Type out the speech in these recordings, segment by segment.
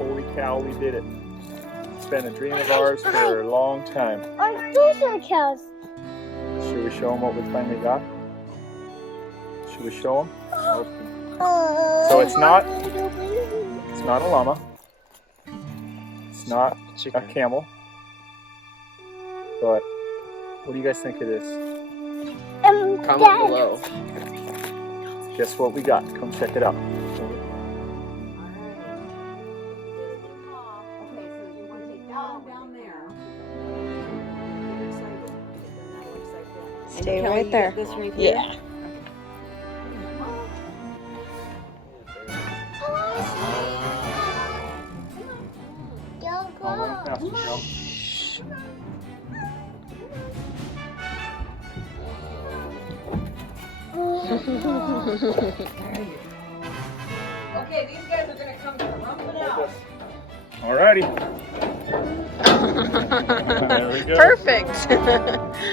Holy cow, we did it. It's been a dream of ours for a long time. Those are cows. Should we show them what we finally got? Should we show them? So it's not a llama. It's not a camel. But what do you guys think it is? Comment below. Guess what we got? Come check it out. Stay right there. Yeah. Okay, these guys are gonna come rumbling out. Alrighty. There we go. Perfect.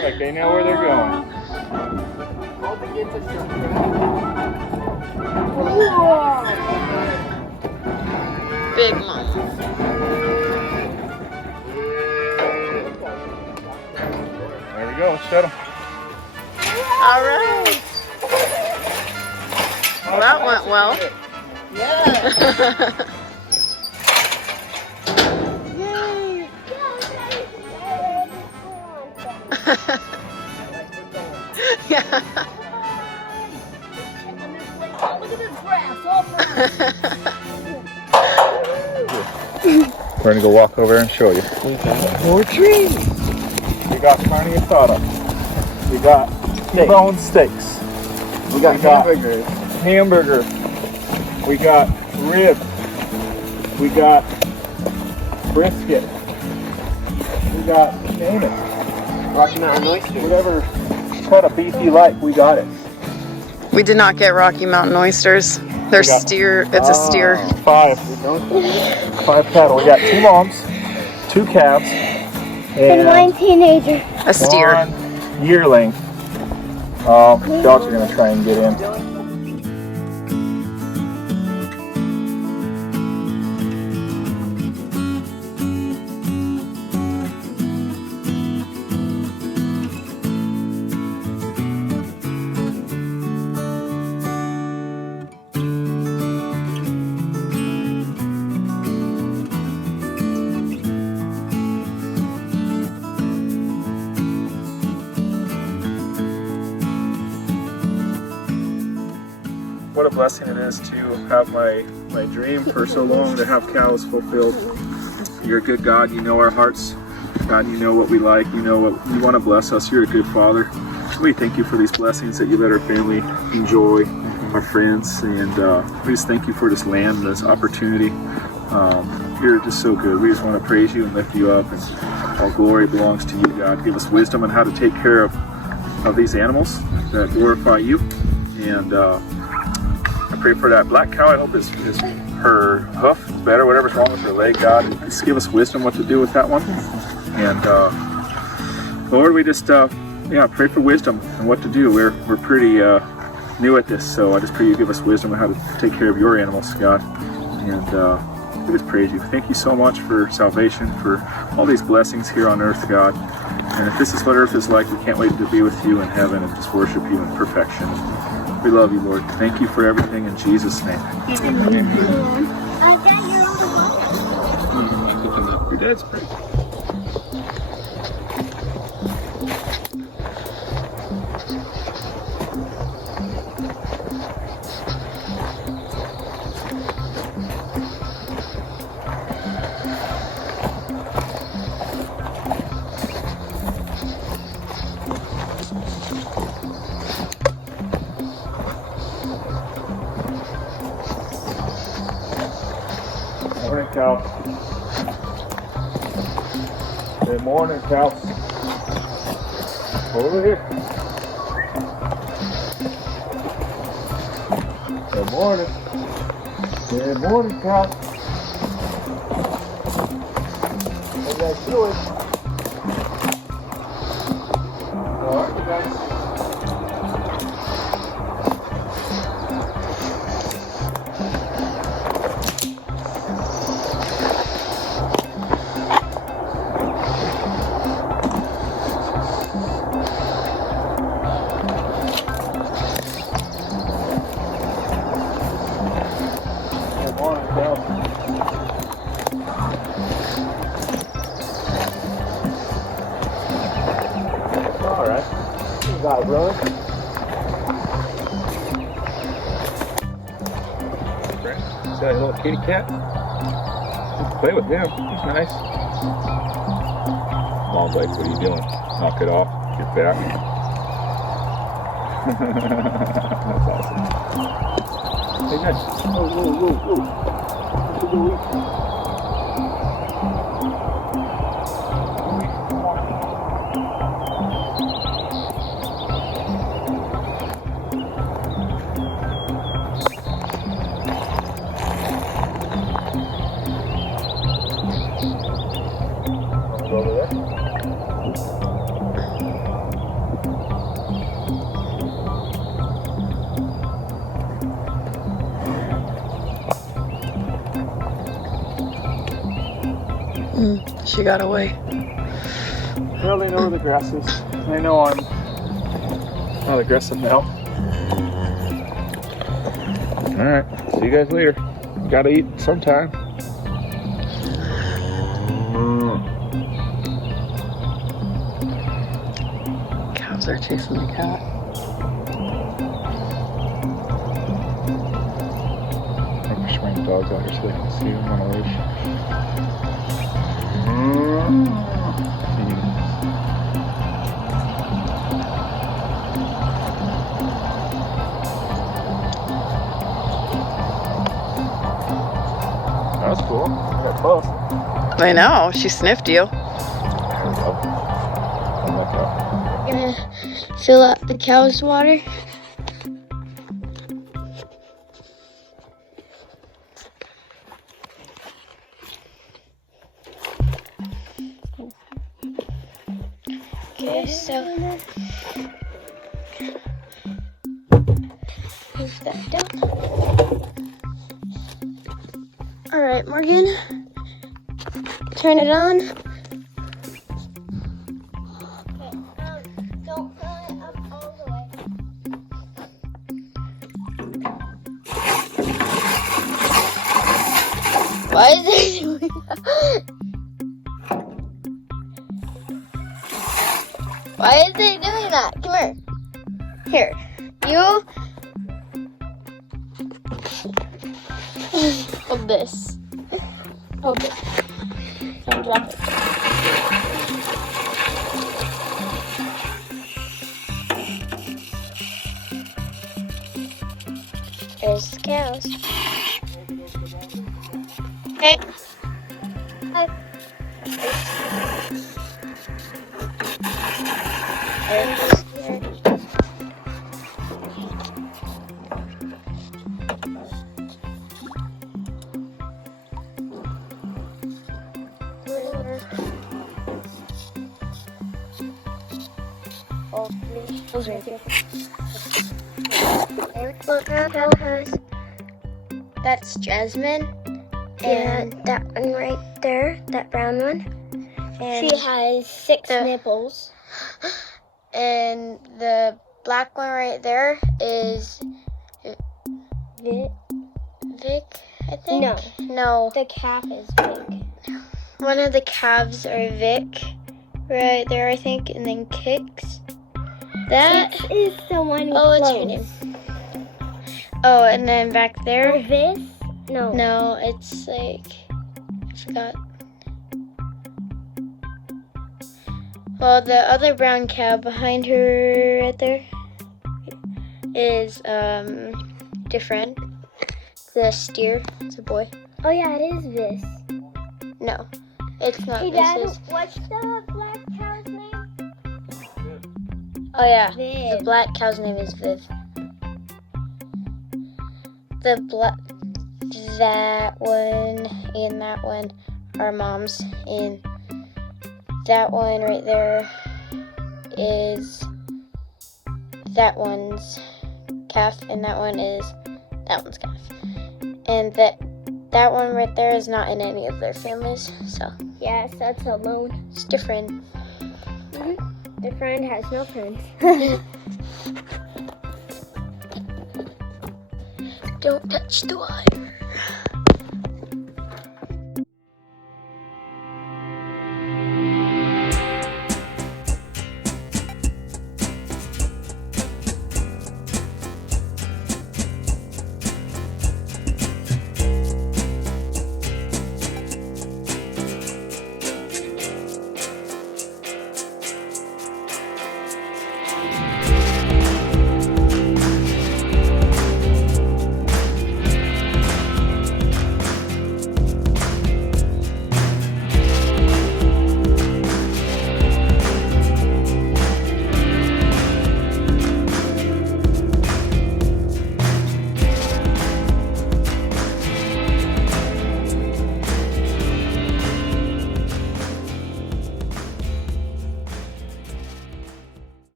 Like they know where they're going. Big mom. There we go. Set them. All right. Well, that went well. Yeah. Yeah. Look at this grass, all brown. We're gonna go walk over and show you. More trees. We got carne asada. We got T-bone steaks. We got hamburger. We got ribs. We got brisket. We got name it. Rocky Mountain oysters. Whatever kind of beef you like, we got it. We did not get Rocky Mountain oysters. They're got- steer. It's a steer. Five cattle. We got 2 moms, 2 calves, And one teenager. A steer. 1 yearling. Dogs are gonna try and get in. What a blessing it is to have my dream for so long to have cows fulfilled. You're a good God. You know our hearts. God, you know what we like. You know what you want to bless us. You're a good Father. We thank you for these blessings that you let our family enjoy, our friends, and we just thank you for this land, this opportunity. You're just so good. We just want to praise you and lift you up, and all glory belongs to you, God. Give us wisdom on how to take care of these animals that glorify you. And I pray for that black cow. I hope her hoof is better, whatever's wrong with her leg, God. Just give us wisdom what to do with that one. And Lord, we just pray for wisdom and what to do. We're pretty new at this, so I just pray you give us wisdom on how to take care of your animals, God. And we just praise you. Thank you so much for salvation, for all these blessings here on earth, God. And if this is what earth is like, we can't wait to be with you in heaven and just worship you in perfection. We love you, Lord. Thank you for everything in Jesus' name. Amen. I got your Your dad's pretty. Morning, cow. Good morning, cow. Over here. Good morning. Good morning, cow. What you guys doing? How are you guys? run. See that little kitty cat? Play with him. He's nice. Come on, Blake, what are you doing? Knock it off. Get back. That's awesome. Hey, nice. Whoa, whoa, whoa, whoa. Over there. She got away. Well, they know where the grass is. They know I'm not aggressive now. Alright, see you guys later. Gotta eat sometime. Cows are chasing the cat. I wish my dog's out here so they can see him on a leash. That was cool. Got close. I know, she sniffed you. Gonna fill up the cow's water. Okay, so move that down. All right, Morgan, turn it on. Don't fill it up all the way. Why is it doing that? Why is it doing that? Come here. Here. You hold this. Hold it. Don't drop it. There's the cows. Okay. That's Jasmine, and that one right there, that brown one. And she has 6 nipples. And the black one right there is Vic, I think. No. The calf is Vic. One of the calves are Vic, right there, I think, and then Kicks. That is the one. Oh, what's your name? Oh, and then back there. Oh, this? No. No, it's like, I forgot. Well, the other brown cow behind her right there is different. The steer, it's a boy. Oh yeah, it is this. No, it's not. Hey, Dad, what's the black cow's name? Oh yeah, Viv. The black cow's name is Viv. That one and that one are moms, and that one right there is that one's calf, and that one is that one's calf. And that one right there is not in any of their families, so. Yes, that's alone. It's different. Mm-hmm. The friend has no friends. Don't touch the wire.